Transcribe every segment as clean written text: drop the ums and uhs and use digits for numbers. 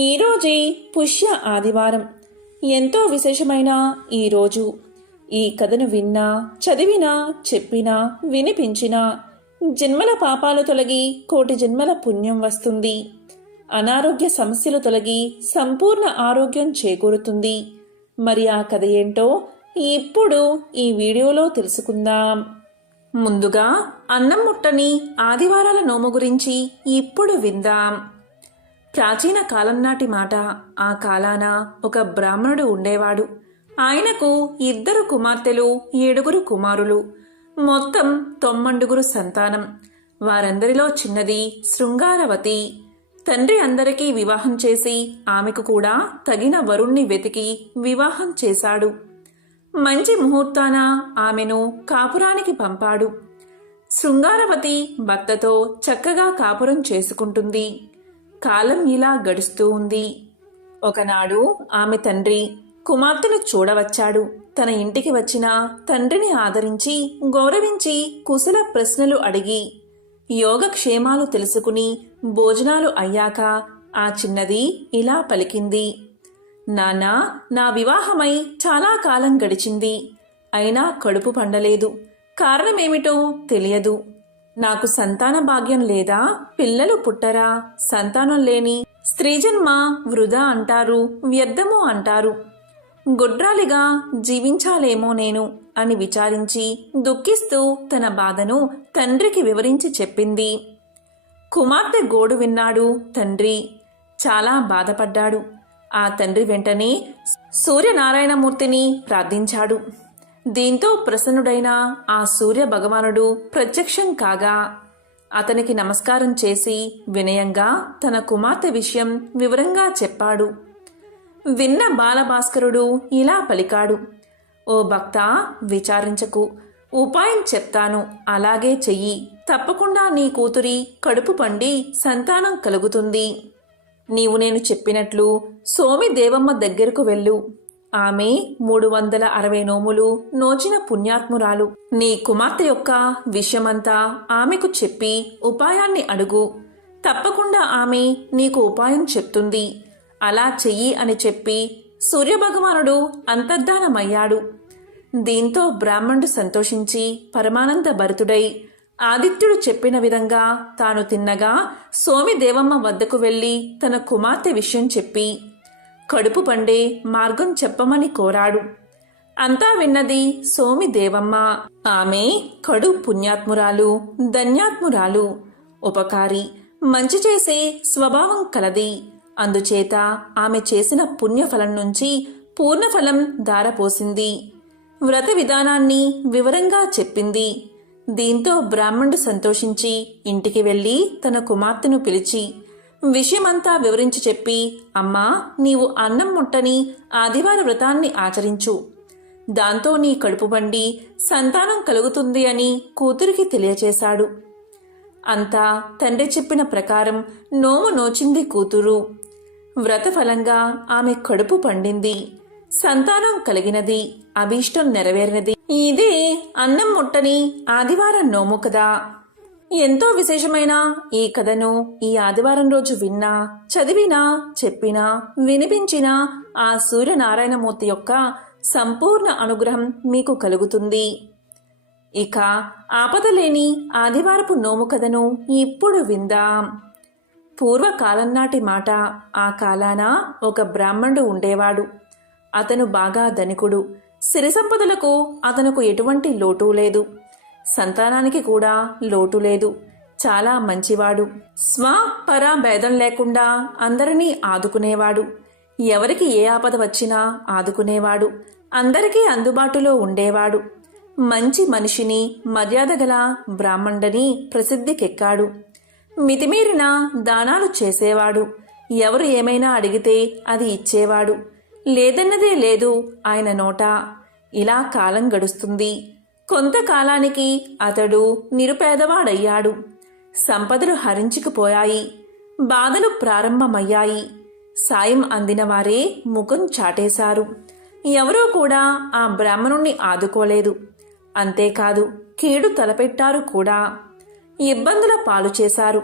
ఈరోజే పుష్య ఆదివారం. ఎంతో విశేషమైన ఈరోజు ఈ కథను విన్నా, చదివినా, చెప్పినా, వినిపించినా జన్మల పాపాలు తొలగి కోటి జన్మల పుణ్యం వస్తుంది. అనారోగ్య సమస్యలు తొలగి సంపూర్ణ ఆరోగ్యం చేకూరుతుంది. మరి ఆ కథ ఏంటో ఇప్పుడు ఈ వీడియోలో తెలుసుకుందాం. ముందుగా అన్నం ముట్టని ఆదివారాల నోము గురించి ఇప్పుడు విందాం. ప్రాచీన కాలం నాటి మాట. ఆ కాలాన ఒక బ్రాహ్మణుడు ఉండేవాడు. ఆయనకు 2 కుమార్తెలు, 7 కుమారులు, మొత్తం 9 సంతానం. వారందరిలో చిన్నది శృంగారవతి. తండ్రి అందరికీ వివాహం చేసి ఆమెకు కూడా తగిన వరుణ్ణి వెతికి వివాహం చేశాడు. మంచి ముహూర్తాన ఆమెను కాపురానికి పంపాడు. శృంగారవతి భర్తతో చక్కగా కాపురం చేసుకుంటుంది. కాలం ఇలా గడుస్తూ ఉంది. ఒకనాడు ఆమె తండ్రి కుమార్తెను చూడవచ్చాడు. తన ఇంటికి వచ్చిన తండ్రిని ఆదరించి, గౌరవించి, కుశల ప్రశ్నలు అడిగి, యోగక్షేమాలు తెలుసుకుని భోజనాలు అయ్యాక ఆ చిన్నది ఇలా పలికింది. నాన్నా, నా వివాహమై చాలా కాలం గడిచింది. అయినా కడుపు పండలేదు. కారణమేమిటో తెలియదు. నాకు సంతాన భాగ్యం లేదా? పిల్లలు పుట్టరా? సంతానం లేని స్త్రీజన్మ వృధా అంటారు, వ్యర్థము అంటారు. గొడ్రాలిగా జీవించాలేమో నేను అని విచారించి దుఃఖిస్తూ తన బాధను తండ్రికి వివరించి చెప్పింది. కుమార్తె గోడు విన్నాడు తండ్రి. చాలా బాధపడ్డాడు. ఆ తండ్రి వెంటనే సూర్యనారాయణమూర్తిని ప్రార్థించాడు. దీంతో ప్రసన్నుడైన ఆ సూర్య భగవానుడు ప్రత్యక్షం కాగా అతనికి నమస్కారం చేసి వినయంగా తన కుమార్తె విషయం వివరంగా చెప్పాడు. విన్న బాలభాస్కరుడు ఇలా పలికాడు. ఓ భక్తా, విచారించకు. ఉపాయం చెప్తాను, అలాగే చెయ్యి. తప్పకుండా నీ కూతురి కడుపు పండి సంతానం కలుగుతుంది. నీవు నేను చెప్పినట్లు సోమి దేవమ్మ దగ్గరకు వెళ్ళు. ఆమె 360 నోములు నోచిన పుణ్యాత్మురాలు. నీ కుమార్తె యొక్క విషయమంతా ఆమెకు చెప్పి ఉపాయాన్ని అడుగు. తప్పకుండా ఆమె నీకు ఉపాయం చెప్తుంది. అలా చెయ్యి అని చెప్పి సూర్యభగవానుడు అంతర్ధానమయ్యాడు. దీంతో బ్రాహ్మణుడు సంతోషించి పరమానంద భరితుడై ఆదిత్యుడు చెప్పిన విధంగా తాను తిన్నగా సోమి దేవమ్మ వద్దకు వెళ్లి తన కుమార్తె విషయం చెప్పి కడుపు పండే మార్గం చెప్పమని కోరాడు. అంతా విన్నది సోమి దేవమ్మ. ఆమె కడు పుణ్యాత్మురాలు, ధన్యాత్మురాలు, ఉపకారి, మంచి చేసే స్వభావం కలది. అందుచేత ఆమె చేసిన పుణ్యఫలం నుంచి పూర్ణఫలం ధారపోసింది. వ్రత విధానాన్ని వివరంగా చెప్పింది. దీంతో బ్రాహ్మణుడు సంతోషించి ఇంటికి వెళ్లి తన కుమార్తెను పిలిచి విషయమంతా వివరించి చెప్పి, అమ్మా, నీవు అన్నం ముట్టని ఆదివార వ్రతాన్ని ఆచరించు. దాంతో నీ కడుపు పండి సంతానం కలుగుతుంది అని కూతురికి తెలియచేశాడు. అంతా తండ్రి చెప్పిన ప్రకారం నోము నోచింది కూతురు. వ్రతఫలంగా ఆమె కడుపు పండింది. సంతానం కలిగినది. అభీష్టం నెరవేరినది. ఇదే అన్నం ముట్టని ఆదివారం నోము కదా. ఎంతో విశేషమైన ఈ కథను ఈ ఆదివారం రోజు విన్నా, చదివినా, చెప్పినా, వినిపించినా ఆ సూర్యనారాయణమూర్తి యొక్క సంపూర్ణ అనుగ్రహం మీకు కలుగుతుంది. ఇక ఆపదలేని ఆదివారపు నోము కథను ఇప్పుడు విందాం. పూర్వకాలం నాటి మాట. ఆ కాలాన ఒక బ్రాహ్మణుడు ఉండేవాడు. అతను బాగా ధనికుడు. సిరి సంపదలకు అతనుకు ఎటువంటి లోటు లేదు. సంతానానికి కూడా లోటు లేదు. చాలా మంచివాడు. స్వ పర భేదం లేకుండా అందరినీ ఆదుకునేవాడు. ఎవరికి ఏ ఆపద వచ్చినా ఆదుకునేవాడు. అందరికీ అందుబాటులో ఉండేవాడు. మంచి మనిషిని, మర్యాద గల బ్రాహ్మణుడని ప్రసిద్ధికెక్కాడు. మితిమీరిన దానాలు చేసేవాడు. ఎవరు ఏమైనా అడిగితే అది ఇచ్చేవాడు. లేదన్నదే లేదు ఆయన నోట. ఇలా కాలం గడుస్తుంది. కొంతకాలానికి అతడు నిరుపేదవాడయ్యాడు. సంపదలు హరించుకుపోయాయి. బాధలు ప్రారంభమయ్యాయి. సాయం అందిన వారే ముఖం చాటేశారు. ఎవరూ కూడా ఆ బ్రాహ్మణుణ్ణి ఆదుకోలేదు. అంతేకాదు, కీడు తలపెట్టారు కూడా. ఇబ్బందుల పాలు చేశారు.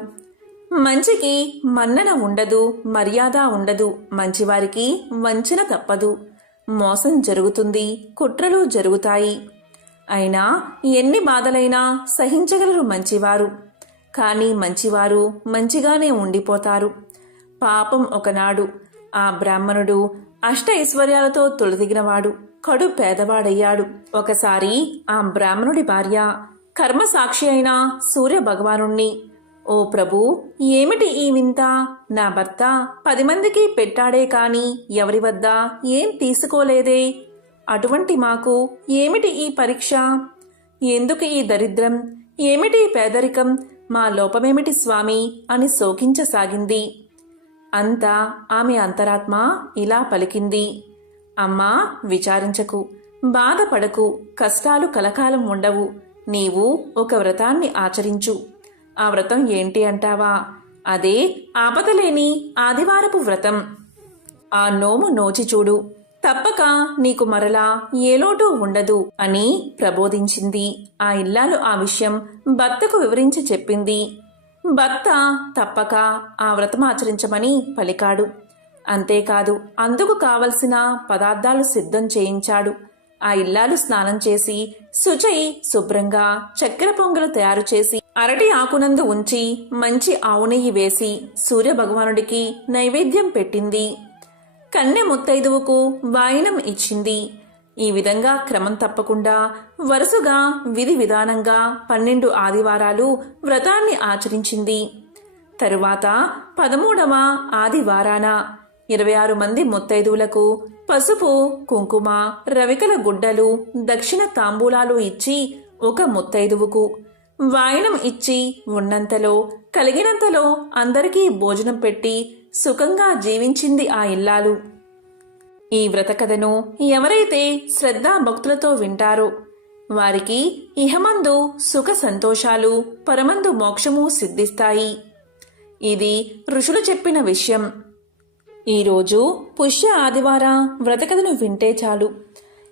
మంచికి మన్నన ఉండదు, మర్యాద ఉండదు. మంచివారికి వంచన తప్పదు. మోసం జరుగుతుంది, కుట్రలు జరుగుతాయి. అయినా ఎన్ని బాధలైనా సహించగలరు మంచివారు. కానీ మంచివారు మంచిగానే ఉండిపోతారు. పాపం ఒకనాడు ఆ బ్రాహ్మణుడు అష్ట ఐశ్వర్యాలతో తొలదిగినవాడు కడు పేదవాడయ్యాడు. ఒకసారి ఆ బ్రాహ్మణుడి భార్య కర్మసాక్షి అయిన సూర్య భగవానుణ్ణి, ఓ ప్రభు, ఏమిటి ఈ వింత? నా భర్త 10 మందికి పెట్టాడే కాని ఎవరి వద్ద ఏం తీసుకోలేదే. అటువంటి మాకు ఏమిటి ఈ పరీక్ష? ఎందుకు ఈ దరిద్రం? ఏమిటి పేదరికం? మా లోపమేమిటి స్వామి అని శోకించసాగింది. అంతా ఆమె అంతరాత్మ ఇలా పలికింది, అమ్మా, విచారించకు, బాధపడకు. కష్టాలు కలకాలం ఉండవు. నీవు ఒక వ్రతాన్ని ఆచరించు. ఆ వ్రతం ఏంటి అంటావా? అదే ఆపదలేని ఆదివారపు వ్రతం. ఆ నోము నోచి చూడు, తప్పక నీకు మరలా ఏ లోటు ఉండదు అని ప్రబోధించింది. ఆ ఇల్లాలు ఆ విషయం భర్తకు వివరించి చెప్పింది. భర్త తప్పక ఆ వ్రతం ఆచరించమని పలికాడు. అంతేకాదు, అందుకు కావలసిన పదార్థాలు సిద్ధం చేయించాడు. ఆ ఇల్లాలు స్నానం చేసి శుచై శుభ్రంగా చక్కెర పొంగలు తయారు చేసి అరటి ఆకునందు ఉంచి మంచి ఆవు నెయ్యి వేసి సూర్యభగవానుడికి నైవేద్యం పెట్టింది. కన్నె ముత్తైదువుకు వాయినం ఇచ్చింది. ఈ విధంగా క్రమం తప్పకుండా వరుసగా విధి విధానంగా 12 ఆదివారాలు వ్రతాన్ని ఆచరించింది. తరువాత 13వ ఆదివారాన 26 మంది ముత్తైదువులకు పసుపు, కుంకుమ, రవికల గుడ్డలు, దక్షిణ తాంబూలాలు ఇచ్చి ఒక ముత్తైదువుకు వాయనం ఇచ్చి ఉన్నంతలో కలిగినంతలో అందరికీ భోజనం పెట్టి సుఖంగా జీవించింది ఆ ఇల్లాలు. ఈ వ్రత కథను ఎవరైతే శ్రద్ధా భక్తులతో వింటారో వారికి ఇహమందు సుఖ సంతోషాలు, పరమందు మోక్షము సిద్ధిస్తాయి. ఇది ఋషులు చెప్పిన విషయం. ఈరోజు పుష్య ఆదివార వ్రత కథను వింటే చాలు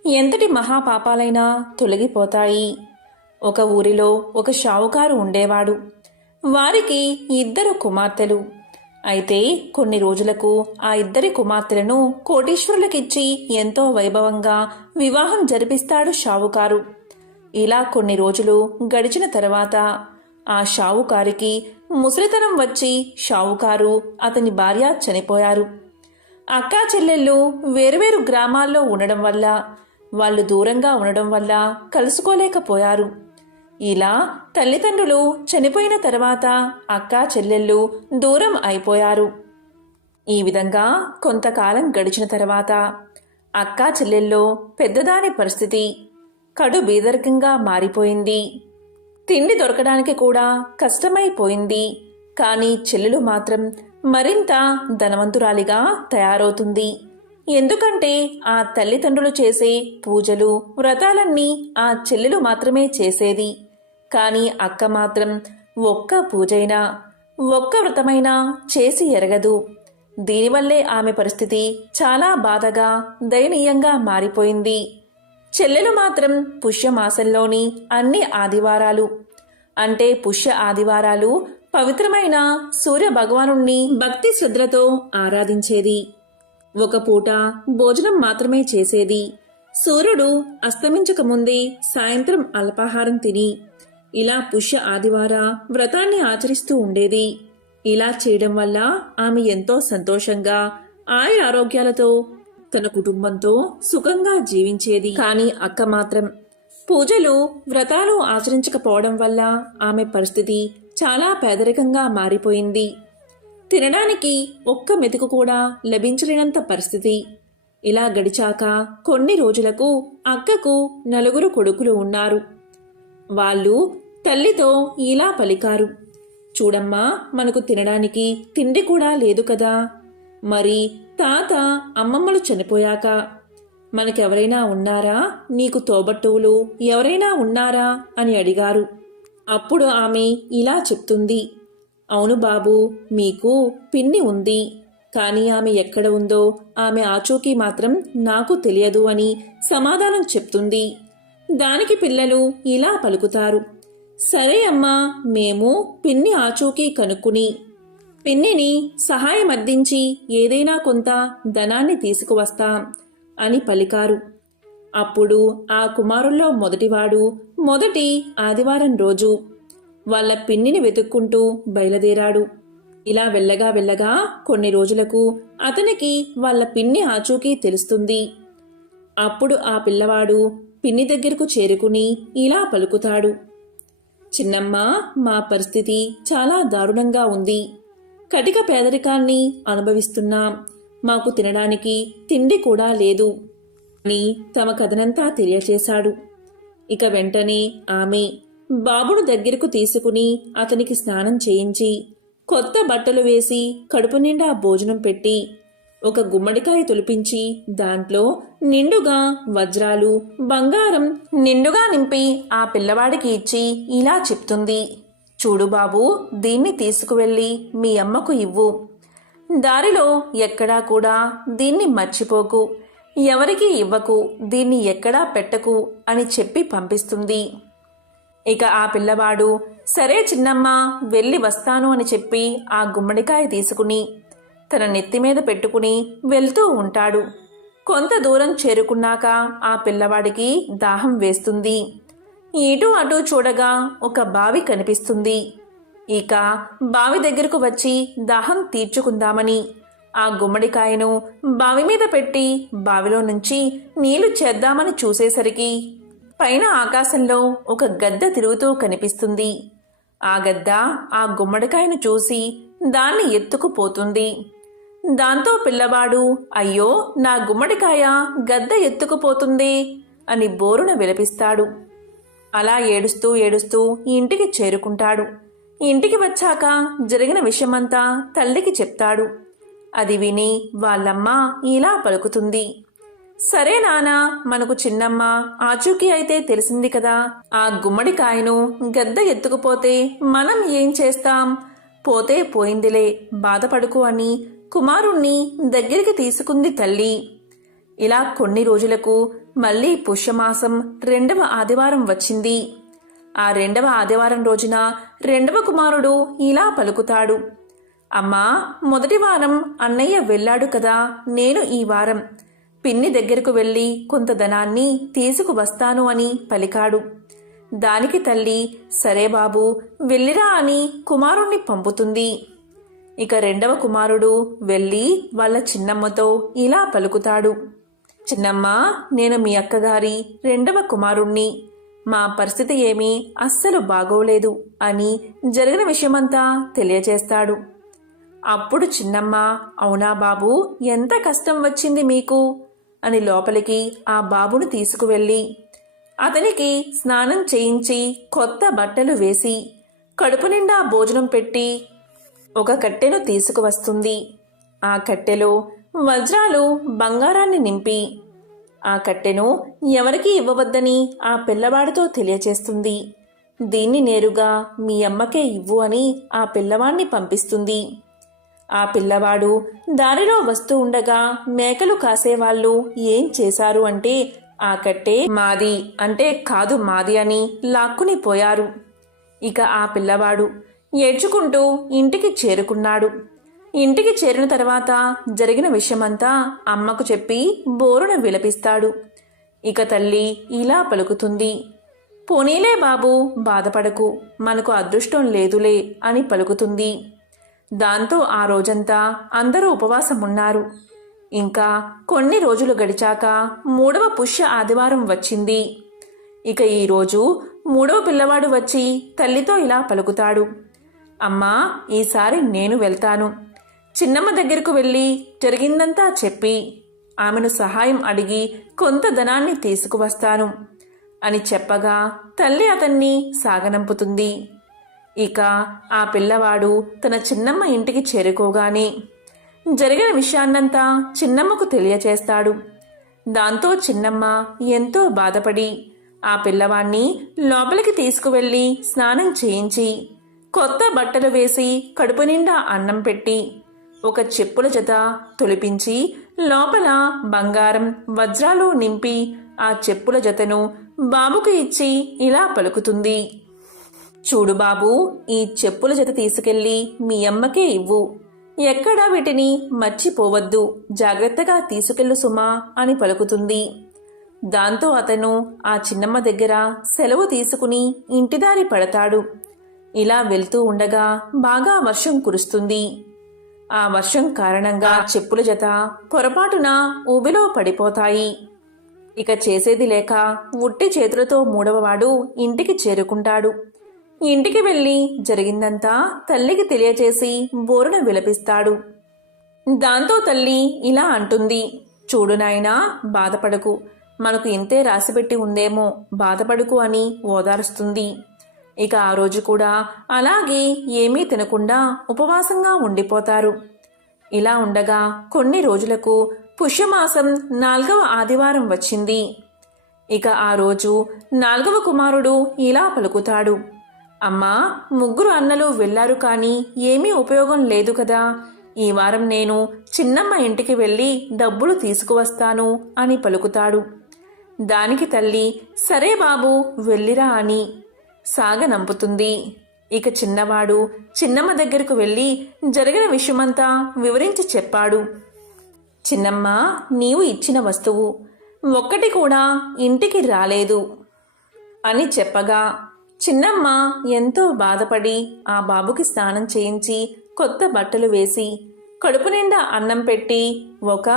ఎంతటి మహాపాపాలైనా తొలగిపోతాయి. ఒక ఊరిలో ఒక షావుకారు ఉండేవాడు. వారికి 2 కుమార్తెలు. అయితే కొన్ని రోజులకు ఆ 2 కుమార్తెలను కోటీశ్వరులకిచ్చి ఎంతో వైభవంగా వివాహం జరిపిస్తాడు షావుకారు. ఇలా కొన్ని రోజులు గడిచిన తర్వాత ఆ షావుకారికి ముసలితనం వచ్చి షావుకారు, అతని భార్య చనిపోయారు. అక్కా చెల్లెళ్ళు వేరువేరు గ్రామాల్లో ఉండడం వల్ల, వాళ్ళు దూరంగా ఉండడం వల్ల కలుసుకోలేకపోయారు. ఇలా తల్లిదండ్రులు చనిపోయిన తర్వాత అక్కా చెల్లెళ్ళు దూరం అయిపోయారు. ఈ విధంగా కొంతకాలం గడిచిన తర్వాత అక్కా చెల్లెల్లో పెద్దదాని పరిస్థితి కడు బీదరికంగా మారిపోయింది. తిండి దొరకడానికి కూడా కష్టమైపోయింది. కానీ చెల్లెలు మాత్రం మరింత ధనవంతురాలిగా తయారవుతుంది. ఎందుకంటే ఆ తల్లిదండ్రులు చేసే పూజలు, వ్రతాలన్నీ ఆ చెల్లెలు మాత్రమే చేసేది. కానీ అక్క మాత్రం ఒక్క పూజైనా, ఒక్క వ్రతమైనా చేసి ఎరగదు. దీనివల్లే ఆమె పరిస్థితి చాలా బాధగా, దయనీయంగా మారిపోయింది. చెల్లెలు మాత్రం పుష్యమాసంలోని అన్ని ఆదివారాలు, అంటే పుష్య ఆదివారాలు పవిత్రమైన సూర్య భగవానుణ్ణి భక్తి శ్రద్ధలతో ఆరాధించేది. ఒక పూట భోజనం మాత్రమే చేసేది. సూర్యుడు అస్తమించకముందే సాయంత్రం అల్పాహారం తిని ఇలా పుష్య ఆదివార వ్రతాన్ని ఆచరిస్తూ ఉండేది. ఇలా చేయడం వల్ల ఆమె ఎంతో సంతోషంగా, ఆరోగ్యాలతో తన కుటుంబంతో సుఖంగా జీవించేది. కానీ అక్క మాత్రం పూజలు, వ్రతాలు ఆచరించకపోవడం వల్ల ఆమె పరిస్థితి చాలా పేదరికంగా మారిపోయింది. తినడానికి ఒక్క మెతుకు కూడా లభించలేనంత పరిస్థితి. ఇలా గడిచాక కొన్ని రోజులకు అక్కకు 4 కొడుకులు ఉన్నారు. వాళ్ళు తల్లితో ఇలా పలికారు, చూడమ్మా, మనకు తినడానికి తిండి కూడా లేదు కదా. మరి తాత, అమ్మమ్మలు చనిపోయాక మనకెవరైనా ఉన్నారా? నీకు తోబట్టువులు ఎవరైనా ఉన్నారా అని అడిగారు. అప్పుడు ఆమె ఇలా చెప్తుంది, అవును బాబు, మీకు పిన్ని ఉంది. కానీ ఆమె ఎక్కడ ఉందో ఆమె ఆచూకీ మాత్రం నాకు తెలియదు అని సమాధానం చెప్తుంది. దానికి పిల్లలు ఇలా పలుకుతారు, సరే అమ్మా, మేము పిన్ని ఆచూకీ కనుక్కుని పిన్నిని సహాయం అర్థించి ఏదైనా కొంత ధనాన్ని తీసుకువస్తాం అని పలికారు. అప్పుడు ఆ కుమారుల్లో మొదటివాడు మొదటి ఆదివారం రోజు వాళ్ళ పిన్నిని వెతుక్కుంటూ బయలుదేరాడు. ఇలా వెళ్ళగా వెళ్ళగా కొన్ని రోజులకు అతనికి వాళ్ళ పిన్ని ఆచూకీ తెలుస్తుంది. అప్పుడు ఆ పిల్లవాడు పిన్ని దగ్గరకు చేరుకుని ఇలా పలుకుతాడు. చిన్నమ్మ, మా పరిస్థితి చాలా దారుణంగా ఉంది. కటిక పేదరికాన్ని అనుభవిస్తున్నాం. మాకు తినడానికి తిండి కూడా లేదు అని తమ కథనంతా తెలియచేశాడు. ఇక వెంటనే ఆమె బాబును దగ్గరకు తీసుకుని అతనికి స్నానం చేయించి కొత్త బట్టలు వేసి కడుపు నిండా భోజనం పెట్టి ఒక గుమ్మడికాయ తొలిపించి దాంట్లో నిండుగా వజ్రాలు బంగారం నిండుగా నింపి ఆ పిల్లవాడికి ఇచ్చి ఇలా చెప్తుంది. చూడు బాబు, దీన్ని తీసుకువెళ్ళి మీ అమ్మకు ఇవ్వు. దారిలో ఎక్కడా కూడా దీన్ని మర్చిపోకు, ఎవరికీ ఇవ్వకు, దీన్ని ఎక్కడా పెట్టకు అని చెప్పి పంపిస్తుంది. ఇక ఆ పిల్లవాడు సరే చిన్నమ్మ, వెళ్ళి వస్తాను అని చెప్పి ఆ గుమ్మడికాయ తీసుకుని తన నెత్తిమీద పెట్టుకుని వెళ్తూ ఉంటాడు. కొంత దూరం చేరుకున్నాక ఆ పిల్లవాడికి దాహం వేస్తుంది. ఇటు అటు చూడగా ఒక బావి కనిపిస్తుంది. ఇక బావి దగ్గరకు వచ్చి దాహం తీర్చుకుందామని ఆ గుమ్మడికాయను బావి మీద పెట్టి బావిలో నుంచి నీళ్లు చేద్దామని చూసేసరికి పైన ఆకాశంలో ఒక గద్ద తిరుగుతూ కనిపిస్తుంది. ఆ గద్ద ఆ గుమ్మడికాయను చూసి దాన్ని ఎత్తుకుపోతుంది. దాంతో పిల్లవాడు అయ్యో, నా గుమ్మడికాయ గద్ద ఎత్తుకుపోతుంది అని బోరున విలపిస్తాడు. అలా ఏడుస్తూ ఏడుస్తూ ఇంటికి చేరుకుంటాడు. ఇంటికి వచ్చాక జరిగిన విషయమంతా తల్లికి చెప్తాడు. అది విని వాళ్ళమ్మ ఇలా పలుకుతుంది. సరే నానా, మనకు చిన్నమ్మ ఆచూకీ అయితే తెలిసింది కదా. ఆ గుమ్మడికాయను గద్ద ఎత్తుకుపోతే మనం ఏం చేస్తాం? పోతే పోయిందిలే, బాధపడుకు అని కుమారుణ్ణి దగ్గరికి తీసుకుంది తల్లి. ఇలా కొన్ని రోజులకు మళ్ళీ పుష్యమాసం 2వ ఆదివారం వచ్చింది. ఆ 2వ ఆదివారం రోజున 2వ కుమారుడు ఇలా పలుకుతాడు. అమ్మా, మొదటి వారం అన్నయ్య వెళ్ళాడు కదా, నేను ఈ వారం పిన్ని దగ్గరకు వెళ్ళి కొంత ధనాన్ని తీసుకువస్తాను అని పలికాడు. దానికి తల్లి సరే బాబు, వెళ్ళిరా అని కుమారుణ్ణి పంపుతుంది. ఇక 2వ కుమారుడు వెళ్ళి వాళ్ళ చిన్నమ్మతో ఇలా పలుకుతాడు. చిన్నమ్మ, నేను మీ అక్కగారి 2వ కుమారుణ్ణి. మా పరిస్థితి ఏమీ అస్సలు బాగోలేదు అని జరిగిన విషయమంతా తెలియచేస్తాడు. అప్పుడు చిన్నమ్మ, అవునా బాబు, ఎంత కష్టం వచ్చింది మీకు అని లోపలికి ఆ బాబును తీసుకువెళ్ళి అతనికి స్నానం చేయించి కొత్త బట్టలు వేసి కడుపు నిండా భోజనం పెట్టి ఒక కట్టెను తీసుకువస్తుంది. ఆ కట్టెలో వజ్రాలు బంగారాన్ని నింపి ఆ కట్టెను ఎవరికీ ఇవ్వవద్దని ఆ పిల్లవాడితో తెలియచేస్తుంది. దీన్ని నేరుగా మీ అమ్మకే ఇవ్వు అని ఆ పిల్లవాడిని పంపిస్తుంది. ఆ పిల్లవాడు దారిలో వస్తూ ఉండగా మేకలు కాసేవాళ్ళు ఏం చేశారు అంటే ఆ కట్టె మాది అంటే కాదు మాది అని లాక్కుని పోయారు. ఇక ఆ పిల్లవాడు ఏడ్చుకుంటూ ఇంటికి చేరుకున్నాడు. ఇంటికి చేరిన తర్వాత జరిగిన విషయమంతా అమ్మకు చెప్పి బోరున విలపిస్తాడు. ఇక తల్లి ఇలా పలుకుతుంది. పోనీలే బాబు, బాధపడకు, మనకు అదృష్టం లేదులే అని పలుకుతుంది. దాంతో ఆ రోజంతా అందరూ ఉపవాసం ఉన్నారు. ఇంకా కొన్ని రోజులు గడిచాక 3వ పుష్య ఆదివారం వచ్చింది. ఇక ఈరోజు 3వ పిల్లవాడు వచ్చి తల్లితో ఇలా పలుకుతాడు. అమ్మా, ఈసారి నేను వెళ్తాను. చిన్నమ్మ దగ్గరకు వెళ్ళి జరిగిందంతా చెప్పి ఆమెను సహాయం అడిగి కొంత ధనాన్ని తీసుకువస్తాను అని చెప్పగా తల్లి అతన్ని సాగనంపుతుంది. ఇక ఆ పిల్లవాడు తన చిన్నమ్మ ఇంటికి చేరుకోగానే జరిగిన విషయాన్నంతా చిన్నమ్మకు తెలియచేస్తాడు. దాంతో చిన్నమ్మ ఎంతో బాధపడి ఆ పిల్లవాణ్ణి లోపలికి తీసుకువెళ్ళి స్నానం చేయించి కొత్త బట్టలు వేసి కడుపు నిండా అన్నం పెట్టి ఒక చెప్పుల జత తొలిపించి లోపల బంగారం వజ్రాలు నింపి ఆ చెప్పుల జతను బాబుకు ఇచ్చి ఇలా పలుకుతుంది. చూడు బాబూ, ఈ చెప్పుల జత తీసుకెళ్ళి మీ అమ్మకే ఇవ్వు. ఎక్కడా వీటిని మర్చిపోవద్దు, జాగ్రత్తగా తీసుకెళ్ళు సుమా అని పలుకుతుంది. దాంతో అతను ఆ చిన్నమ్మ దగ్గర సెలవు తీసుకుని ఇంటిదారి పడతాడు. ఇలా వెళ్తూ ఉండగా బాగా వర్షం కురుస్తుంది. ఆ వర్షం కారణంగా చెప్పుల జత పొరపాటున ఊబిలో పడిపోతాయి. ఇక చేసేది లేక ఉట్టి చేతులతో మూడవవాడు ఇంటికి చేరుకుంటాడు. ఇంటికి వెళ్ళి జరిగిందంతా తల్లికి తెలియచేసి బోరున విలపిస్తాడు. దాంతో తల్లి ఇలా అంటుంది, చూడు నాయనా, బాధపడకు, మనకు ఇంతే రాసిపెట్టి ఉందేమో, బాధపడుకు అని ఓదారుస్తుంది. ఇక ఆ రోజు కూడా అలాగే ఏమీ తినకుండా ఉపవాసంగా ఉండిపోతారు. ఇలా ఉండగా కొన్ని రోజులకు పుష్యమాసం 4వ ఆదివారం వచ్చింది. ఇక ఆ రోజు 4వ కుమారుడు ఇలా పలుకుతాడు, అమ్మా, 3 అన్నలు వెళ్లారు కానీ ఏమీ ఉపయోగం లేదు కదా, ఈ వారం నేను చిన్నమ్మ ఇంటికి వెళ్ళి డబ్బులు తీసుకువస్తాను అని పలుకుతాడు. దానికి తల్లి, సరే బాబు, వెళ్ళిరా అని సాగనంపుతుంది. ఇక చిన్నవాడు చిన్నమ్మ దగ్గరకు వెళ్ళి జరిగిన విషయమంతా వివరించి చెప్పాడు. చిన్నమ్మ, నీవు ఇచ్చిన వస్తువు ఒక్కటి కూడా ఇంటికి రాలేదు అని చెప్పగా చిన్నమ్మ ఎంతో బాధపడి ఆ బాబుకి స్నానం చేయించి కొత్త బట్టలు వేసి కడుపు నిండా అన్నం పెట్టి ఒక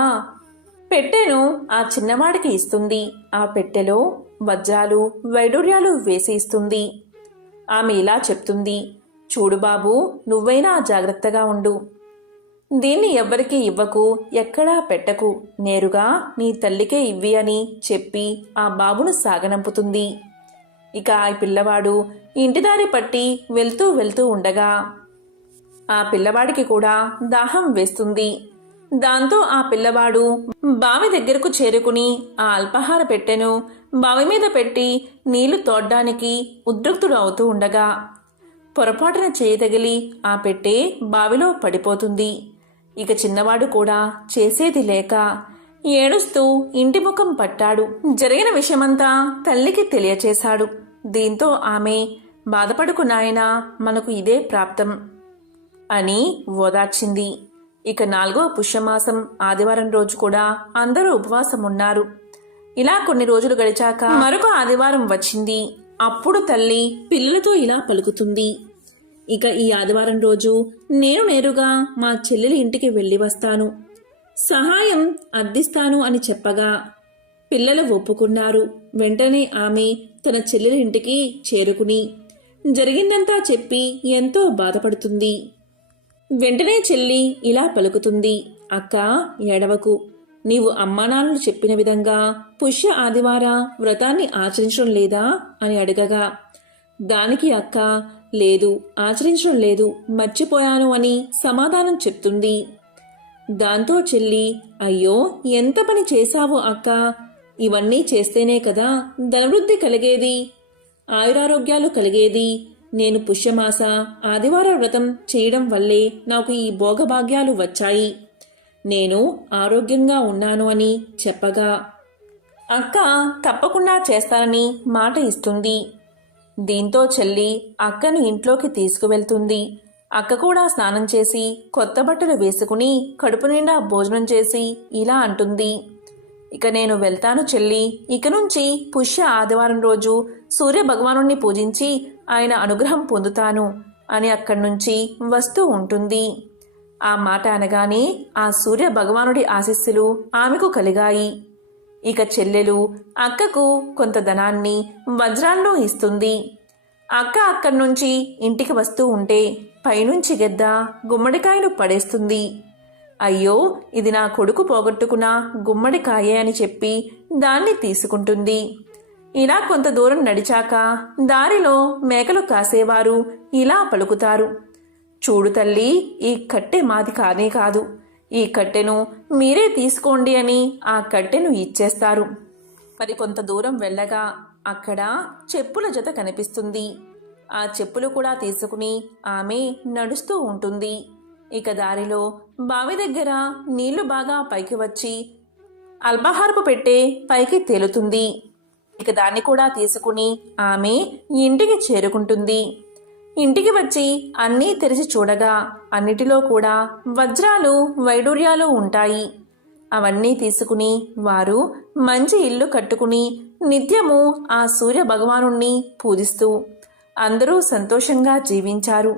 పెట్టెను ఆ చిన్నవాడికి ఇస్తుంది. ఆ పెట్టెలో వజ్రాలు వైడూర్యాలు వేసి ఇస్తుంది. ఆమె ఇలా చెప్తుంది, చూడు బాబు, నువ్వైనా జాగ్రత్తగా ఉండు, దీన్ని ఎవ్వరికీ ఇవ్వకు, ఎక్కడా పెట్టకు, నేరుగా నీ తల్లికే ఇవ్వి అని చెప్పి ఆ బాబును సాగనంపుతుంది. ఇక ఆ పిల్లవాడు ఇంటిదారి పట్టి వెళ్తూ వెళ్తూ ఉండగా ఆ పిల్లవాడికి కూడా దాహం వేస్తుంది. దాంతో ఆ పిల్లవాడు బావి దగ్గరకు చేరుకుని ఆ అల్పాహార పెట్టెను బావి మీద పెట్టి నీళ్లు తోడ్డానికి ఉద్రిక్తుడు అవుతూ ఉండగా పొరపాటున చేయి తగిలి ఆ పెట్టె బావిలో పడిపోతుంది. ఇక చిన్నవాడు కూడా చేసేది లేక ఏడుస్తూ ఇంటి ముఖం పట్టాడు. జరిగిన విషయమంతా తల్లికి తెలియచేశాడు. దీంతో ఆమె, బాధపడుకు నాయనా, మనకు ఇదే ప్రాప్తం అని ఓదార్చింది. ఇక 4వ పుష్యమాసం ఆదివారం రోజు కూడా అందరూ ఉపవాసం ఉన్నారు. ఇలా కొన్ని రోజులు గడిచాక మరొక ఆదివారం వచ్చింది. అప్పుడు తల్లి పిల్లలతో ఇలా పలుకుతుంది, ఇక ఈ ఆదివారం రోజు నేను నేరుగా మా చెల్లెలి ఇంటికి వెళ్ళి వస్తాను, సహాయం అర్థిస్తాను అని చెప్పగా పిల్లలు ఒప్పుకున్నారు. వెంటనే ఆమె తన చెల్లెలి ఇంటికి చేరుకుని జరిగిందంతా చెప్పి ఎంతో బాధపడుతుంది. వెంటనే చెల్లి ఇలా పలుకుతుంది, అక్క, ఏడవకు, నీవు అమ్మానాన్నలు చెప్పిన విధంగా పుష్య ఆదివార వ్రతాన్ని ఆచరించడం లేదా అని అడగగా దానికి అక్క, లేదు, ఆచరించడం లేదు, మర్చిపోయాను అని సమాధానం చెప్తుంది. దాంతో చెల్లి, అయ్యో, ఎంత పని చేశావో అక్క, ఇవన్నీ చేస్తేనే కదా ధనవృద్ధి కలిగేది, ఆయురారోగ్యాలు కలిగేది. నేను పుష్యమాస ఆదివార వ్రతం చేయడం వల్లే నాకు ఈ భోగభాగ్యాలు వచ్చాయి, నేను ఆరోగ్యంగా ఉన్నాను అని చెప్పగా అక్క తప్పకుండా చేస్తానని మాట ఇస్తుంది. దీంతో చెల్లి అక్కను ఇంట్లోకి తీసుకువెళ్తుంది. అక్క కూడా స్నానం చేసి కొత్త బట్టలు వేసుకుని కడుపు నిండా భోజనం చేసి ఇలా అంటుంది, ఇక నేను వెళ్తాను చెల్లి, ఇక నుంచి పుష్య ఆదివారం రోజు సూర్య భగవానుణ్ణి పూజించి ఆయన అనుగ్రహం పొందుతాను అని అక్కడి నుంచి వస్తూ ఉంటుంది. ఆ మాట అనగానే ఆ సూర్య భగవానుడి ఆశీస్సులు ఆమెకు కలిగాయి. ఇక చెల్లెలు అక్కకు కొంత ధనాన్ని వజ్రాలను ఇస్తుంది. అక్క అక్కడి నుంచి ఇంటికి వస్తూ ఉంటే పైనుంచి గెద్ద గుమ్మడికాయను పడేస్తుంది. అయ్యో, ఇది నా కొడుకు పోగొట్టుకున్న గుమ్మడికాయే అని చెప్పి దాన్ని తీసుకుంటుంది. ఇలా కొంత దూరం నడిచాక దారిలో మేకలు కాసేవారు ఇలా పలుకుతారు, చూడు తల్లి, ఈ కట్టె మాది కానే కాదు, ఈ కట్టెను మీరే తీసుకోండి అని ఆ కట్టెను ఇచ్చేస్తారు. మరి కొంత దూరం వెళ్ళగా అక్కడ చెప్పుల జత కనిపిస్తుంది. ఆ చెప్పులు కూడా తీసుకుని ఆమె నడుస్తూ ఉంటుంది. ఇక దారిలో బావి దగ్గర నీళ్లు బాగా పైకి వచ్చి అల్పాహారపు పెట్టే పైకి తేలుతుంది. ఇక దాన్ని కూడా తీసుకుని ఆమె ఇంటికి చేరుకుంటుంది. ఇంటికి వచ్చి అన్నీ తెరిచి చూడగా అన్నిటిలో కూడా వజ్రాలు వైడూర్యాలు ఉంటాయి. అవన్నీ తీసుకుని వారు మంచి ఇల్లు కట్టుకుని నిత్యము ఆ సూర్య భగవానుణ్ణి పూజిస్తూ అందరూ సంతోషంగా జీవించారు.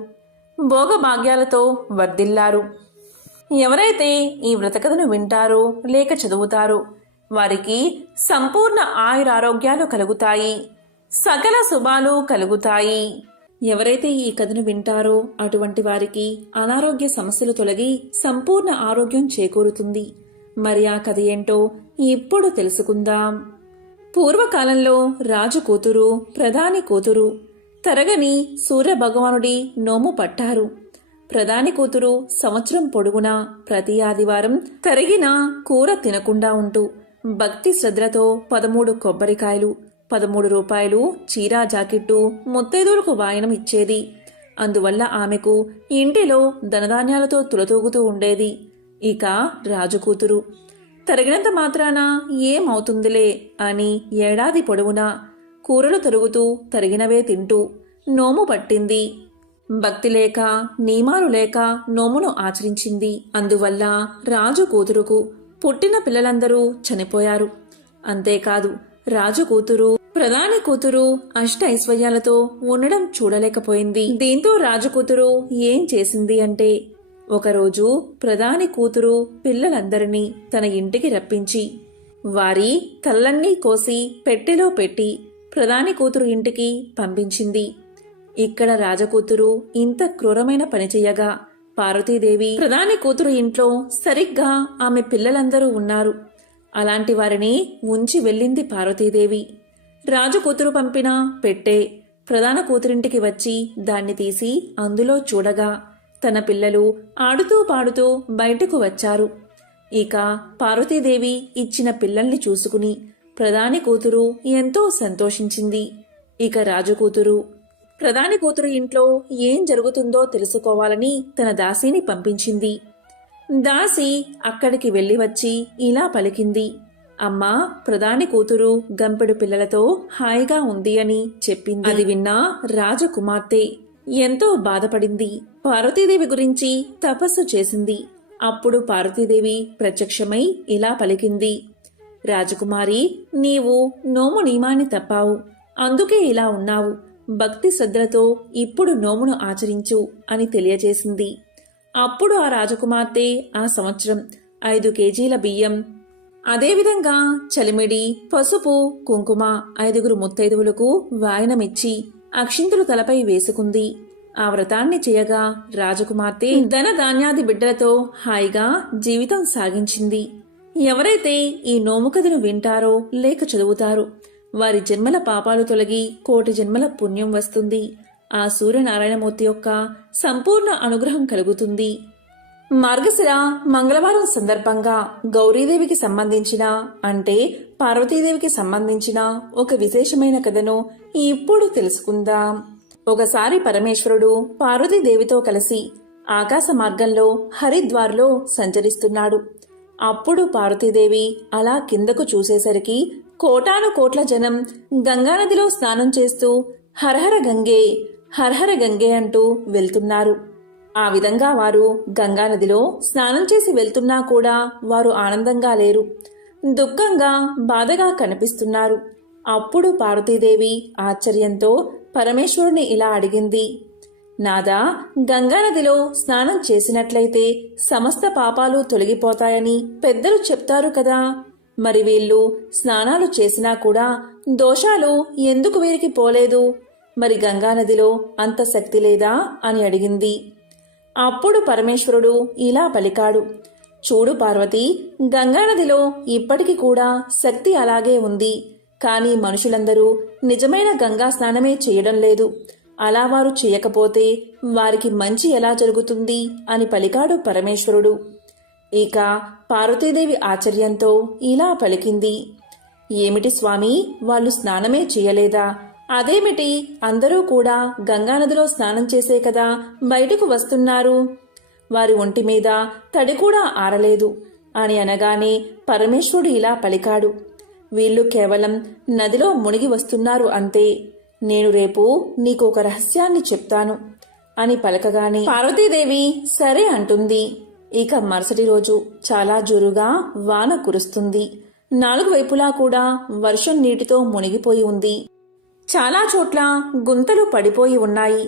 భోగభాగ్యాలతో వర్ధిల్లారు. ఎవరైతే ఈ వ్రతకథను వింటారో లేక చదువుతారో వారికి సంపూర్ణ ఆయురారోగ్యాలు కలుగుతాయి, సకల శుభాలు కలుగుతాయి. ఎవరైతే ఈ కథను వింటారో అటువంటి వారికి అనారోగ్య సమస్యలు తొలగి సంపూర్ణ ఆరోగ్యం చేకూరుతుంది. మరి ఆ కథ ఏంటో ఇప్పుడు తెలుసుకుందాం. పూర్వకాలంలో రాజు కూతురు, ప్రధాని కూతురు తరగని సూర్య భగవానుడి నోము పట్టారు. ప్రధాని కూతురు సంవత్సరం పొడుగునా ప్రతి ఆదివారం తరిగిన కూర తినకుండా ఉంటూ భక్తి శ్రద్ధలతో 13 కొబ్బరికాయలు, 13 రూపాయలు చీరా జాకెట్టు ముత్తైదువులకు వాయనం ఇచ్చేది. అందువల్ల ఆమెకు ఇంటిలో ధనధాన్యాలతో తులతూగుతూ ఉండేది. ఇక రాజు కూతురు తరిగినంత మాత్రాన ఏమవుతుందిలే అని ఏడాది పొడవునా కూరలు తరుగుతూ తరిగినవే తింటూ నోము పట్టింది. భక్తి లేక నియమాలు లేక నోమును ఆచరించింది. అందువల్ల రాజు కూతురుకు పుట్టిన పిల్లలందరూ చనిపోయారు. అంతేకాదు రాజు కూతురు, ప్రధాని కూతురు అష్ట ఐశ్వర్యాలతో ఉండడం చూడలేకపోయింది. దీంతో రాజు కూతురు ఏం చేసింది అంటే ఒకరోజు ప్రధాని కూతురు పిల్లలందరినీ తన ఇంటికి రప్పించి వారి తలన్నీ కోసి పెట్టెలో పెట్టి ప్రధాని కూతురు ఇంటికి పంపించింది. ఇక్కడ రాజకూతురు ఇంత క్రూరమైన పని చెయ్యగా పార్వతీదేవి ప్రధాని కూతురు ఇంట్లో సరిగ్గా ఆమె పిల్లలందరూ ఉన్నారు. అలాంటి వారిని ఉంచి వెళ్ళింది పార్వతీదేవి. రాజకూతురు పంపిన పెట్టె ప్రధాన కూతురింటికి వచ్చి దాన్ని తీసి అందులో చూడగా తన పిల్లలు ఆడుతూ పాడుతూ బయటకు వచ్చారు. ఇక పార్వతీదేవి ఇచ్చిన పిల్లల్ని చూసుకుని ప్రధాని కూతురు ఎంతో సంతోషించింది. ఇక రాజకూతురు ప్రధాని కూతురు ఇంట్లో ఏం జరుగుతుందో తెలుసుకోవాలని తన దాసీని పంపించింది. దాసి అక్కడికి వెళ్లి వచ్చి ఇలా పలికింది. అమ్మా, ప్రధాని కూతురు గంపెడు పిల్లలతో హాయిగా ఉంది అని చెప్పింది. అది విన్నా రాజకుమార్తె ఎంతో బాధపడింది. పార్వతీదేవి గురించి తపస్సు చేసింది. అప్పుడు పార్వతీదేవి ప్రత్యక్షమై ఇలా పలికింది. రాజకుమారి, నీవు నోము నియమాన్ని తప్పావు, అందుకే ఇలా ఉన్నావు. భక్తి శ్రద్ధలతో ఇప్పుడు నోమును ఆచరించు అని తెలియజేసింది. అప్పుడు ఆ రాజకుమార్తె ఆ సంవత్సరం 5 కేజీల బియ్యం, అదేవిధంగా చలిమిడి, పసుపు, కుంకుమ 5 ముత్తైదువులకు వాయనమిచ్చి అక్షింతులు తలపై వేసుకుంది. ఆ వ్రతాన్ని చేయగా రాజకుమార్తె ధన ధాన్యాది బిడ్డలతో హాయిగా జీవితం సాగించింది. ఎవరైతే ఈ నోము కథను వింటారో లేక చదువుతారో వారి జన్మల పాపాలు తొలగి కోటి జన్మల పుణ్యం వస్తుంది. ఆ సూర్యనారాయణమూర్తి యొక్క సంపూర్ణ అనుగ్రహం కలుగుతుంది. మార్గశిర మంగళవారం సందర్భంగా గౌరీదేవికి సంబంధించిన అంటే పార్వతీదేవికి సంబంధించిన ఒక విశేషమైన కథను ఇప్పుడు తెలుసుకుందాం. ఒకసారి పరమేశ్వరుడు పార్వతీదేవితో కలిసి ఆకాశ మార్గంలో హరిద్వార్లో సంచరిస్తున్నాడు. అప్పుడు పార్వతీదేవి అలా కిందకు చూసేసరికి కోటాను కోట్ల జనం గంగానదిలో స్నానం చేస్తూ హరహర గంగే, హరహర గంగే అంటూ వెళ్తున్నారు. ఆ విధంగా వారు గంగానదిలో స్నానం చేసి వెళ్తున్నా కూడా వారు ఆనందంగా లేరు, దుఃఖంగా బాధగా కనిపిస్తున్నారు. అప్పుడు పార్వతీదేవి ఆశ్చర్యంతో పరమేశ్వరుని ఇలా అడిగింది. నాదా, గంగానదిలో స్నానం చేసినట్లయితే సమస్త పాపాలు తొలగిపోతాయని పెద్దలు చెప్తారు కదా, మరి వీళ్ళు స్నానాలు చేసినా కూడా దోషాలు ఎందుకు వీరికి పోలేదు? మరి గంగానదిలో అంత శక్తి లేదా అని అడిగింది. అప్పుడు పరమేశ్వరుడు ఇలా పలికాడు. చూడు పార్వతి, గంగానదిలో ఇప్పటికి కూడా శక్తి అలాగే ఉంది. కానీ మనుషులందరూ నిజమైన గంగా స్నానమే చేయడం లేదు. అలా వారు చేయకపోతే వారికి మంచి ఎలా జరుగుతుంది అని పలికాడు పరమేశ్వరుడు. ఇక పార్వతీదేవి ఆశ్చర్యంతో ఇలా పలికింది. ఏమిటి స్వామి, వాళ్ళు స్నానమే చేయలేదా? అదేమిటి, అందరూ కూడా గంగానదిలో స్నానం చేసే కదా బయటకు వస్తున్నారు. వారి ఒంటి మీద తడి కూడా ఆరలేదు అని అనగానే పరమేశ్వరుడు ఇలా పలికాడు. వీళ్ళు కేవలం నదిలో మునిగి వస్తున్నారు అంతే. నేను రేపు నీకు ఒక రహస్యాన్ని చెప్తాను. అని పలకగానే పార్వతీదేవి సరే అంటుంది. ఇక మరుసటి రోజు చాలా జోరుగా వాన కురుస్తుంది. 4 వైపులా కూడా వర్షం నీటితో మునిగిపోయి ఉంది. చాలా చోట్ల గుంతలు పడిపోయి ఉన్నాయి.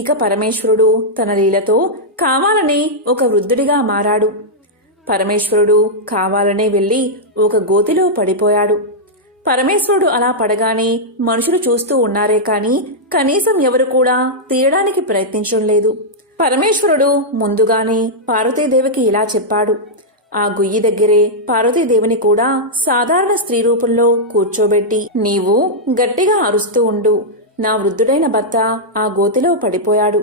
ఇక పరమేశ్వరుడు తన లీలతో కావాలనే ఒక వృద్ధుడిగా మారాడు. పరమేశ్వరుడు కావాలనే వెళ్లి ఒక గోతిలో పడిపోయాడు. పరమేశ్వరుడు అలా పడగానే మనుషులు చూస్తూ ఉన్నారే కాని కనీసం ఎవరు కూడా తీయడానికి ప్రయత్నించడం లేదు. పరమేశ్వరుడు ముందుగానే పార్వతీదేవికి ఇలా చెప్పాడు. ఆ గుయ్యి దగ్గరే పార్వతీదేవిని కూడా సాధారణ స్త్రీ రూపంలో కూర్చోబెట్టి, నీవు గట్టిగా అరుస్తూ ఉండు. నా వృద్ధుడైన భర్త ఆ గోతిలో పడిపోయాడు.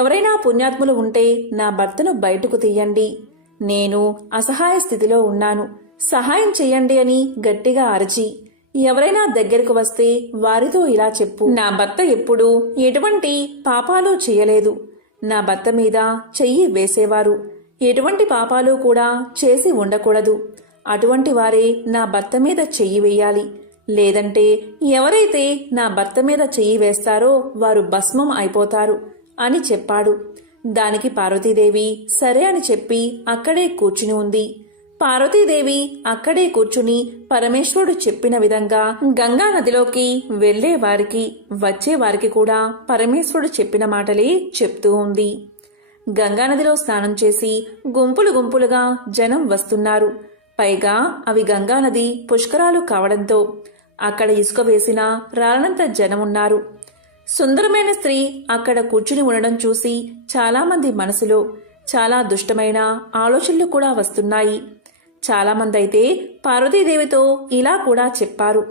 ఎవరైనా పుణ్యాత్ములు ఉంటే నా భర్తను బయటకు తీయండి. నేను అసహాయ స్థితిలో ఉన్నాను, సహాయం చెయ్యండి అని గట్టిగా అరిచి, ఎవరైనా దగ్గరకు వస్తే వారితో ఇలా చెప్పు, నా భర్త ఎప్పుడూ ఎటువంటి పాపాలు చేయలేదు. నా భర్త మీద చెయ్యి వేసేవారు ఎటువంటి పాపాలు కూడా చేసి ఉండకూడదు. అటువంటి వారే నా భర్త మీద చెయ్యి వేయాలి. లేదంటే ఎవరైతే నా భర్త మీద చెయ్యి వేస్తారో వారు భస్మం అయిపోతారు అని చెప్పాడు. దానికి పార్వతీదేవి సరే అని చెప్పి అక్కడే కూర్చుని ఉంది. పార్వతీదేవి అక్కడే కూర్చుని పరమేశ్వరుడు చెప్పిన విధంగా గంగా నదిలోకి వెళ్లే వారికి వచ్చే వారికి కూడా పరమేశ్వరుడు చెప్పిన మాటలే చెప్తూ ఉంది. గంగానదిలో స్నానం చేసి గుంపులు గుంపులుగా జనం వస్తున్నారు. పైగా అవి గంగానది పుష్కరాలు కావడంతో అక్కడ ఇసుక వేసిన రాలనంత జనమున్నారు. సుందరమైన స్త్రీ అక్కడ కూర్చుని ఉండడం చూసి చాలామంది మనసులో చాలా దుష్టమైన ఆలోచనలు కూడా వస్తున్నాయి. చాలామంది అయితే పార్వతీదేవితో ఇలా కూడా చెప్పారు,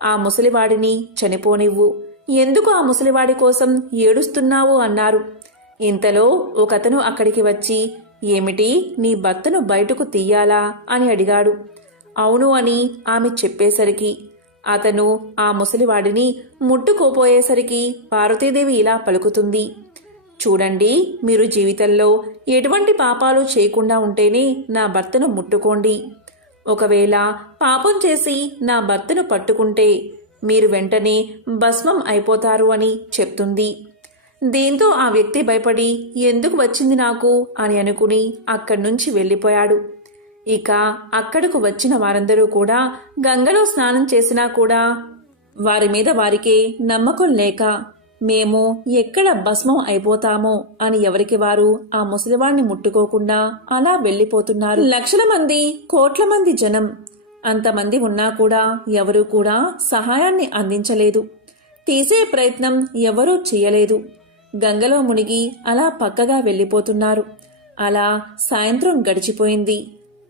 ఆ ముసలివాడిని చనిపోనివ్వు, ఎందుకు ఆ ముసలివాడి కోసం ఏడుస్తున్నావు అన్నారు. ఇంతలో ఒకతను అక్కడికి వచ్చి, ఏమిటి, నీ భర్తను బయటకు తీయాలా అని అడిగాడు. అవును అని ఆమె చెప్పేసరికి అతను ఆ ముసలివాడిని ముట్టుకోపోయేసరికి పార్వతీదేవి ఇలా పలుకుతుంది, చూడండి, మీరు జీవితంలో ఎటువంటి పాపాలు చేయకుండా ఉంటేనే నా భర్తను ముట్టుకోండి. ఒకవేళ పాపం చేసి నా భర్తను పట్టుకుంటే మీరు వెంటనే భస్మం అయిపోతారు అని చెప్తుంది. దీంతో ఆ వ్యక్తి భయపడి ఎందుకు వచ్చింది నాకు అని అనుకుని అక్కడి నుంచి వెళ్ళిపోయాడు. ఇక అక్కడకు వచ్చిన వారందరూ కూడా గంగలో స్నానం చేసినా కూడా వారి మీద వారికే నమ్మకం లేక మేము ఎక్కడ భస్మం అయిపోతామో అని ఎవరికి వారు ఆ ముసలివాణ్ణి ముట్టుకోకుండా అలా వెళ్ళిపోతున్నారు. లక్షల మంది, కోట్ల మంది జనం, అంతమంది ఉన్నా కూడా ఎవరూ కూడా సహాయాన్ని అందించలేదు. తీసే ప్రయత్నం ఎవరూ చేయలేదు. గంగలో మునిగి అలా పక్కగా వెళ్ళిపోతున్నారు. అలా సాయంత్రం గడిచిపోయింది.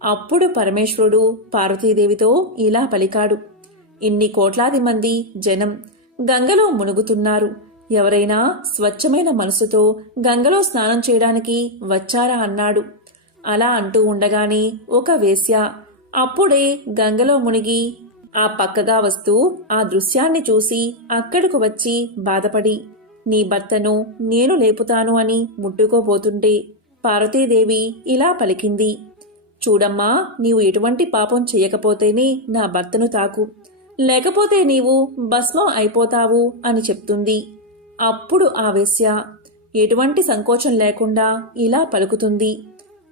అప్పుడు పరమేశ్వరుడు పార్వతీదేవితో ఇలా పలికాడు, ఇన్ని కోట్లాది మంది జనం గంగలో మునుగుతున్నారు. ఎవరైనా స్వచ్ఛమైన మనసుతో గంగలో స్నానం చేయడానికి వచ్చారా అన్నాడు. అలా అంటూ ఉండగానే ఒక వేశ్య అప్పుడే గంగలో మునిగి ఆ పక్కగా వస్తూ ఆ దృశ్యాన్ని చూసి అక్కడకు వచ్చి బాధపడి, నీ భర్తను నేను లేపుతాను అని ముట్టుకోబోతుంటే పార్వతీదేవి ఇలా పలికింది, చూడమ్మా, నీవు ఎటువంటి పాపం చేయకపోతేనే నా భర్తను తాకు, లేకపోతే నీవు భస్మం అయిపోతావు అని చెప్తుంది. అప్పుడు ఆ వేశ్య ఎటువంటి సంకోచం లేకుండా ఇలా పలుకుతుంది,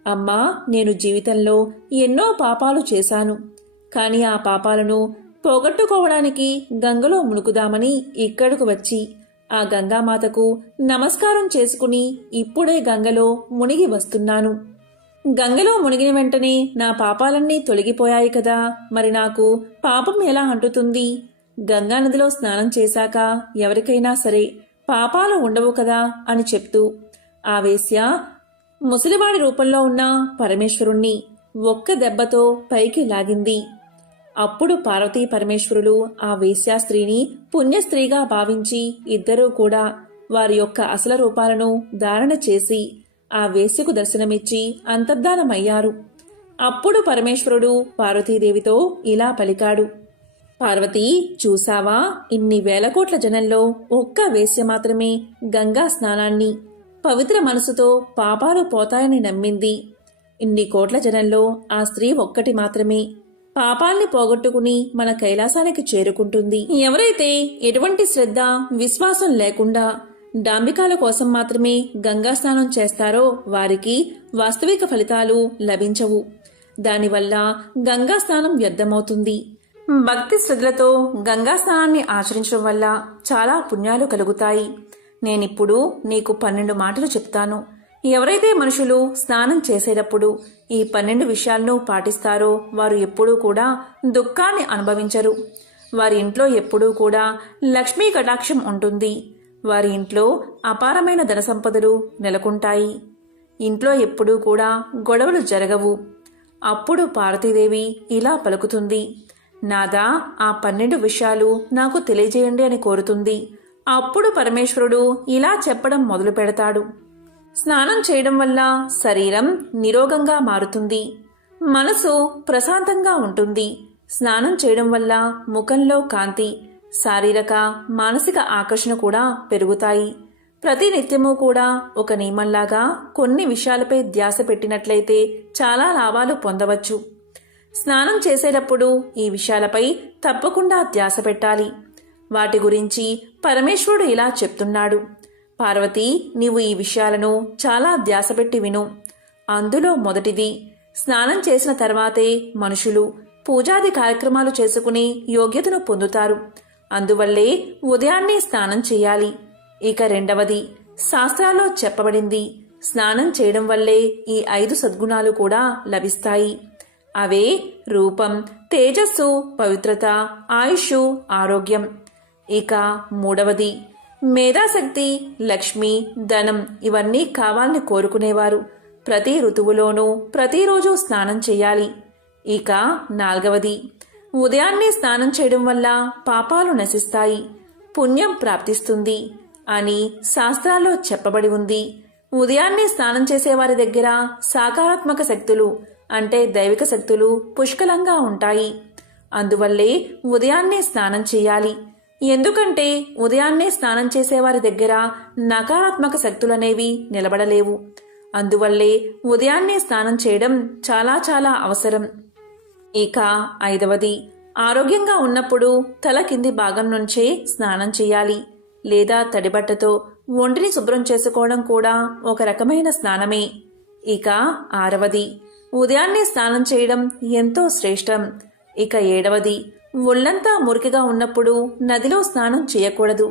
అమ్మా, నేను జీవితంలో ఎన్నో పాపాలు చేశాను. కాని ఆ పాపాలను పోగొట్టుకోవడానికి గంగలో మునుగుదామని ఇక్కడకు వచ్చి ఆ గంగామాతకు నమస్కారం చేసుకుని ఇప్పుడే గంగలో మునిగి వస్తున్నాను. గంగలో మునిగిన వెంటనే నా పాపాలన్నీ తొలగిపోయాయి కదా, మరి నాకు పాపం ఎలా అంటుతుంది? గంగానదిలో స్నానం చేశాక ఎవరికైనా సరే పాపాలు ఉండవు కదా అని చెప్తూ ఆ వేశ్య ముసలివాడి రూపంలో ఉన్న పరమేశ్వరుణ్ణి ఒక్క దెబ్బతో పైకి లాగింది. అప్పుడు పార్వతీ పరమేశ్వరులు ఆ వేశ్యాస్త్రీని పుణ్యస్త్రీగా భావించి ఇద్దరూ కూడా వారి యొక్క అసలు రూపాలను ధారణ చేసి ఆ వేశ్యకు దర్శనమిచ్చి అంతర్ధానమయ్యారు. అప్పుడు పరమేశ్వరుడు పార్వతీదేవితో ఇలా పలికాడు, పార్వతీ, చూసావా, ఇన్ని వేల కోట్ల జనంలో ఒక్క వేశ్య మాత్రమే గంగా స్నానాన్ని పవిత్ర మనసుతో పాపాలు పోతాయని నమ్మింది. ఇన్ని కోట్ల జనంలో ఆ స్త్రీ ఒక్కటి మాత్రమే పాపాల్ని పోగొట్టుకుని మన కైలాసానికి చేరుకుంటుంది. ఎవరైతే ఎటువంటి శ్రద్ధ, విశ్వాసం లేకుండా డాంబికాల కోసం మాత్రమే గంగా స్నానం చేస్తారో వారికి వాస్తవిక ఫలితాలు లభించవు. దానివల్ల గంగా స్నానం వ్యర్థమవుతుంది. భక్తి శ్రద్ధలతో గంగా స్నానాన్ని ఆచరించడం వల్ల చాలా పుణ్యాలు కలుగుతాయి. నేనిప్పుడు నీకు 12 మాటలు చెప్తాను. ఎవరైతే మనుషులు స్నానం చేసేటప్పుడు ఈ 12 విషయాలను పాటిస్తారో వారు ఎప్పుడూ కూడా దుఃఖాన్ని అనుభవించరు. వారి ఇంట్లో ఎప్పుడూ కూడా లక్ష్మీ కటాక్షం ఉంటుంది. వారి ఇంట్లో అపారమైన ధన సంపదలు నెలకొంటాయి. ఇంట్లో ఎప్పుడూ కూడా గొడవలు జరగవు. అప్పుడు పార్వతీదేవి ఇలా పలుకుతుంది, నాదా ఆ 12 విషయాలు నాకు తెలియజేయండి అని కోరుతుంది. అప్పుడు పరమేశ్వరుడు ఇలా చెప్పడం మొదలు పెడతాడు. స్నానం చేయడం వల్ల శరీరం నిరోగంగా మారుతుంది. మనసు ప్రశాంతంగా ఉంటుంది. స్నానం చేయడం వల్ల ముఖంలో కాంతి, శారీరక మానసిక ఆకర్షణ కూడా పెరుగుతాయి. ప్రతి నిత్యము కూడా ఒక నియమంలాగా కొన్ని విషయాలపై ధ్యాస పెట్టినట్లయితే చాలా లాభాలు పొందవచ్చు. స్నానం చేసేటప్పుడు ఈ విషయాలపై తప్పకుండా ధ్యాస పెట్టాలి. వాటి గురించి పరమేశ్వరుడు ఇలా చెప్తున్నాడు, పార్వతి, నీవు ఈ విషయాలను చాలా ధ్యాస పెట్టి విను. అందులో మొదటిది, స్నానం చేసిన తర్వాతే మనుషులు పూజాది కార్యక్రమాలు చేసుకునే యోగ్యతను పొందుతారు. అందువల్లే ఉదయాన్నే స్నానం చేయాలి. ఇక రెండవది, శాస్త్రాల్లో చెప్పబడింది, స్నానం చేయడం వల్లే ఈ 5 సద్గుణాలు కూడా లభిస్తాయి. అవే రూపం, తేజస్సు, పవిత్రత, ఆయుష్, ఆరోగ్యం. ఇక మూడవది, మేధాశక్తి, లక్ష్మి, ధనం. ఇవన్నీ కావాలని కోరుకునేవారు ప్రతి ఋతువులోనూ ప్రతిరోజు స్నానం చేయాలి. ఇక నాలుగవది, ఉదయాన్నే స్నానం చేయడం వల్ల పాపాలు నశిస్తాయి, పుణ్యం ప్రాప్తిస్తుంది అని శాస్త్రాల్లో చెప్పబడి ఉంది. ఉదయాన్నే స్నానం చేసేవారి దగ్గర సాకారాత్మక శక్తులు అంటే దైవిక శక్తులు పుష్కలంగా ఉంటాయి. అందువల్లే ఉదయాన్నే స్నానం చేయాలి. ఎందుకంటే ఉదయాన్నే స్నానం చేసేవారి దగ్గర నకారాత్మక శక్తులనేవి నిలబడలేవు. అందువల్లే ఉదయాన్నే స్నానం చేయడం చాలా చాలా అవసరం. ఇక ఐదవది, ఆరోగ్యంగా ఉన్నప్పుడు తల కింది భాగం నుంచే స్నానం చేయాలి. లేదా తడిబట్టతో ఒంటిని శుభ్రం చేసుకోవడం కూడా ఒక రకమైన స్నానమే. ఇక ఆరవది, ఉదయాన్నే స్నానం చేయడం ఎంతో శ్రేష్టం. ఇక ఏడవది, ఒళ్ళంతా మురికిగా ఉన్నప్పుడు నదిలో స్నానం చేయకూడదు.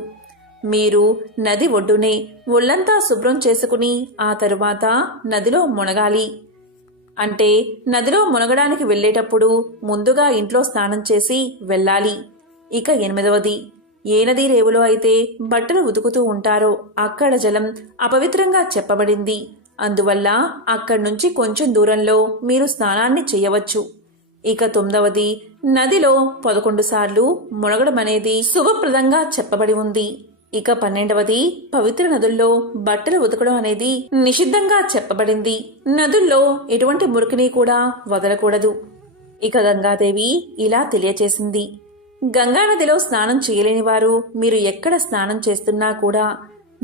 మీరు నది ఒడ్డునే ఒళ్ళంతా శుభ్రం చేసుకుని ఆ తరువాత నదిలో మునగాలి. అంటే నదిలో మునగడానికి వెళ్ళేటప్పుడు ముందుగా ఇంట్లో స్నానం చేసి వెళ్ళాలి. ఇక ఎనిమిదవది, ఏ నదీ రేవులో అయితే బట్టలు ఉతుకుతూ ఉంటారో అక్కడ జలం అపవిత్రంగా చెప్పబడింది. అందువల్ల అక్కడి నుంచి కొంచెం దూరంలో మీరు స్నానాన్ని చేయవచ్చు. ఇక తొమ్మిదవది, నదిలో 11 సార్లు మునగడం అనేది శుభప్రదంగా చెప్పబడి ఉంది. ఇక 12వది, పవిత్ర నదుల్లో బట్టలు ఉతకడం అనేది నిషిద్ధంగా చెప్పబడింది. నదుల్లో ఎటువంటి మురికిని కూడా వదలకూడదు. ఇక గంగాదేవి ఇలా తెలియచేసింది, గంగానదిలో స్నానం చేయలేని వారు మీరు ఎక్కడ స్నానం చేస్తున్నా కూడా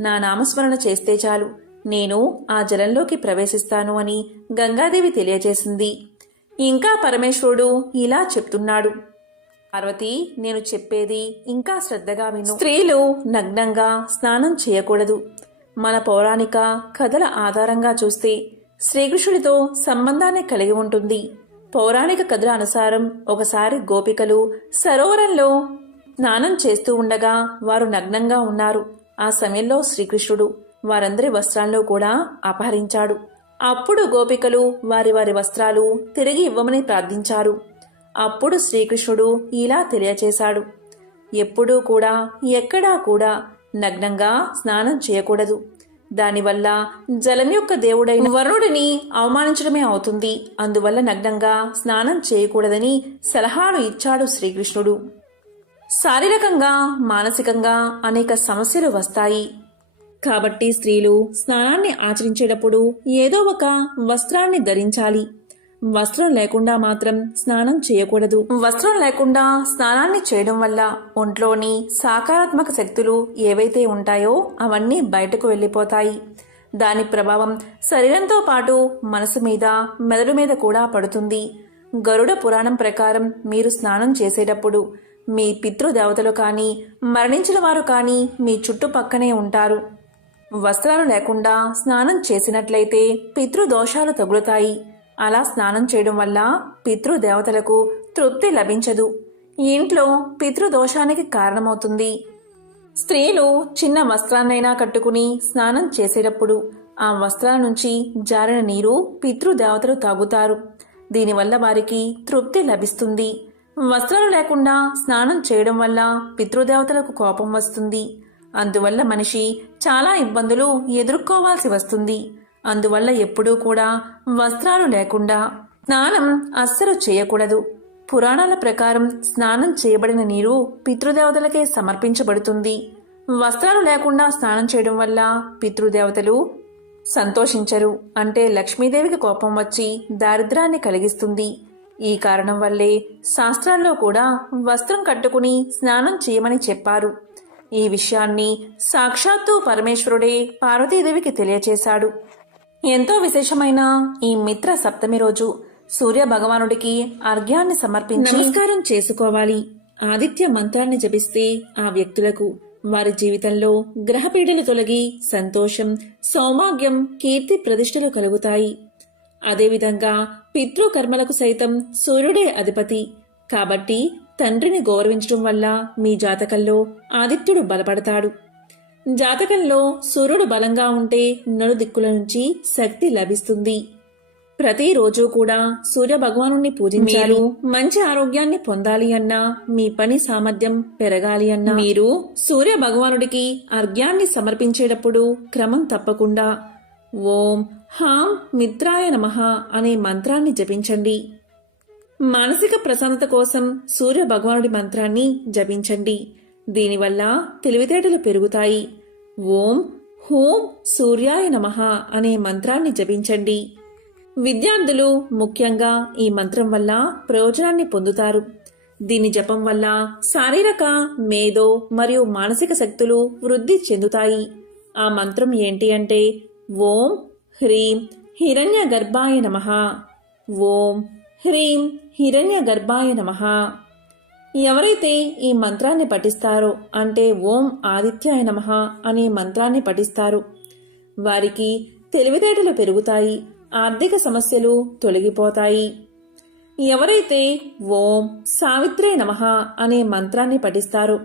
నా నామస్మరణ చేస్తే చాలు, నేను ఆ జలంలోకి ప్రవేశిస్తాను అని గంగాదేవి తెలియజేసింది. ఇంకా పరమేశ్వరుడు ఇలా చెప్తున్నాడు, పార్వతి, నేను చెప్పేది ఇంకా శ్రద్ధగా విను. స్త్రీలు నగ్నంగా స్నానం చేయకూడదు. మన పౌరాణిక కథల ఆధారంగా చూస్తే శ్రీకృష్ణుడితో సంబంధాన్ని కలిగి ఉంటుంది. పౌరాణిక కథల అనుసారం ఒకసారి గోపికలు సరోవరంలో స్నానం చేస్తూ ఉండగా వారు నగ్నంగా ఉన్నారు. ఆ సమయంలో శ్రీకృష్ణుడు వారందరి వస్త్రాల్లో కూడా అపహరించాడు. అప్పుడు గోపికలు వారి వారి వస్త్రాలు తిరిగి ఇవ్వమని ప్రార్థించారు. అప్పుడు శ్రీకృష్ణుడు ఇలా తెలియచేశాడు, ఎప్పుడూ కూడా ఎక్కడా కూడా నగ్నంగా స్నానం చేయకూడదు. దానివల్ల జలం యొక్క దేవుడైన వరుణుడిని అవమానించడమే అవుతుంది. అందువల్ల నగ్నంగా స్నానం చేయకూడదని సలహాలు ఇచ్చాడు శ్రీకృష్ణుడు. శారీరకంగా మానసికంగా అనేక సమస్యలు వస్తాయి. కాబట్టి స్త్రీలు స్నానాన్ని ఆచరించేటప్పుడు ఏదో ఒక వస్త్రాన్ని ధరించాలి. వస్త్రం లేకుండా మాత్రం స్నానం చేయకూడదు. వస్త్రం లేకుండా స్నానాన్ని చేయడం వల్ల ఒంట్లోని సకారాత్మక శక్తులు ఏవైతే ఉంటాయో అవన్నీ బయటకు వెళ్ళిపోతాయి. దాని ప్రభావం శరీరంతో పాటు మనసు మీద, మెదడు మీద కూడా పడుతుంది. గరుడ పురాణం ప్రకారం మీరు స్నానం చేసేటప్పుడు మీ పితృదేవతలు కానీ మరణించిన వారు కానీ మీ చుట్టుపక్కనే ఉంటారు. వస్త్రాలు లేకుండా స్నానం చేసినట్లయితే పితృదోషాలు తగులుతాయి. అలా స్నానం చేయడం వల్ల పితృదేవతలకు తృప్తి లభించదు. ఇంట్లో పితృదోషానికి కారణమవుతుంది. స్త్రీలు చిన్న వస్త్రాన్నైనా కట్టుకుని స్నానం చేసేటప్పుడు ఆ వస్త్రాల నుంచి జారిన నీరు పితృదేవతలు తాగుతారు. దీనివల్ల వారికి తృప్తి లభిస్తుంది. వస్త్రాలు లేకుండా స్నానం చేయడం వల్ల పితృదేవతలకు కోపం వస్తుంది. అందువల్ల మనిషి చాలా ఇబ్బందులు ఎదుర్కోవాల్సి వస్తుంది. అందువల్ల ఎప్పుడూ కూడా వస్త్రాలు లేకుండా స్నానం అస్సలు చేయకూడదు. పురాణాల ప్రకారం స్నానం చేయబడిన నీరు పితృదేవతలకే సమర్పించబడుతుంది. వస్త్రాలు లేకుండా స్నానం చేయడం వల్ల పితృదేవతలు సంతోషించరు. అంటే లక్ష్మీదేవికి కోపం వచ్చి దారిద్రాన్ని కలిగిస్తుంది. ఈ కారణం వల్లే శాస్త్రాల్లో కూడా వస్త్రం కట్టుకుని స్నానం చేయమని చెప్పారు. ఈ విషయాన్ని సాక్షాత్తు పరమేశ్వరుడే పార్వతీదేవికి తెలియచేశాడు. ఎంతో విశేషమైన ఈ మిత్ర సప్తమి రోజు సూర్య భగవానుడికి అర్ఘ్యాన్ని సమర్పించి నమస్కారం చేసుకోవాలి. ఆదిత్య మంత్రాన్ని జపిస్తే ఆ వ్యక్తులకు వారి జీవితంలో గ్రహపీడలు తొలగి సంతోషం, సౌభాగ్యం, కీర్తి ప్రతిష్టలు కలుగుతాయి. అదేవిధంగా పితృకర్మలకు సైతం సూర్యుడే అధిపతి. కాబట్టి తండ్రిని గౌరవించడం వల్ల మీ జాతకంలో ఆదిత్యుడు బలపడతాడు. జాతకంలో సూర్యుడు బలంగా ఉంటే నలుదిక్కుల నుంచి శక్తి లభిస్తుంది. ప్రతిరోజు కూడా సూర్య భగవానుణ్ణి పూజించాలి. మంచి ఆరోగ్యాన్ని పొందాలి అన్నా, మీ పని సామర్థ్యం పెరగాలి అన్నా మీరు సూర్య భగవానుడికి అర్ఘ్యాన్ని సమర్పించేటప్పుడు క్రమం తప్పకుండా ఓం హాం మిత్రాయ నమః అనే మంత్రాన్ని జపించండి. మానసిక ప్రశాంతత కోసం సూర్య భగవానుడి మంత్రాన్ని జపించండి. దీనివల్ల తెలివితేటలు పెరుగుతాయి. ఓం హూం సూర్యాయ నమః అనే మంత్రాన్ని జపించండి. విద్యార్థులు ముఖ్యంగా ఈ మంత్రం వల్ల ప్రయోజనాన్ని పొందుతారు. దీని జపం వల్ల శారీరక, మేధో మరియు మానసిక శక్తులు వృద్ధి చెందుతాయి. ఆ మంత్రం ఏంటి అంటే ఓం హ్రీం హిరణ్య గర్భాయ నమః. ఓం హ్రీం హిరణ్య గర్భాయ నమః. ఎవరైతే ఈ మంత్రాన్ని పఠిస్తారో అంటే ఓం ఆదిత్యాయ నమః అనే మంత్రాన్ని పఠిస్తారో వారికి తెలివితేటలు పెరుగుతాయి. ఆర్థిక సమస్యలు తొలగిపోతాయి. ఎవరైతే ఓం సావిత్రే నమః అనే మంత్రాన్ని పఠిస్తారో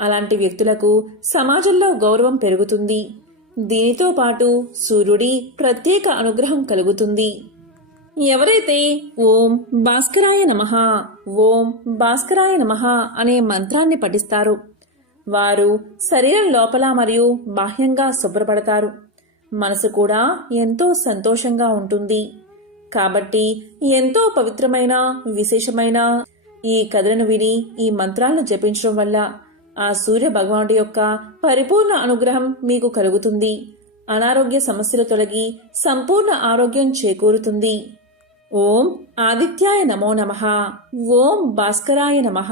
అలాంటి వ్యక్తులకు సమాజంలో గౌరవం పెరుగుతుంది. దీనితో పాటు సూర్యుడి ప్రత్యేక అనుగ్రహం కలుగుతుంది. ఎవరైతే ఓం భాస్కరాయ నమః, ఓం భాస్కరాయ నమః అనే మంత్రాన్ని పఠిస్తారో వారు శరీరం లోపల మరియు బాహ్యంగా శుభ్రపడతారు. మనసు కూడా ఎంతో సంతోషంగా ఉంటుంది. కాబట్టి ఎంతో పవిత్రమైన, విశేషమైన ఈ కథలను విని ఈ మంత్రాలను జపించడం వల్ల ఆ సూర్య భగవానుడి యొక్క పరిపూర్ణ అనుగ్రహం మీకు కలుగుతుంది. అనారోగ్య సమస్యలు తొలగి సంపూర్ణ ఆరోగ్యం చేకూరుతుంది. ఓం ఆదిత్యాయ నమో నమః. ఓం భాస్కరాయ నమః.